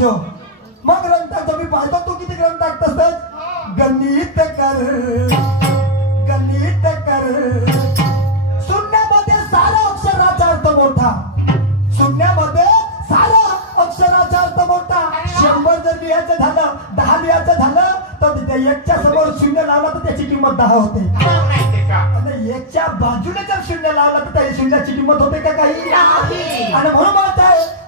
ग्रंथांचो मग ग्रंथांचो मी पाहतो तू किती ग्रंथ टाकतोस गणित कर गणित कर शून्यामध्ये सारा अक्षराचा अर्थ मोठा शून्यामध्ये सारा अक्षराचा अर्थ मोठा 100 जर लिहायचं झालं 10 लिहायचं झालं तर त्या एकच्या समोर शून्य लावला तर त्याची किंमत 10 होते आणि एकच्या बाजूने जर शून्य लावला तर त्या शून्याची किंमत होते का काही आणि म्हणून म्हणत आहे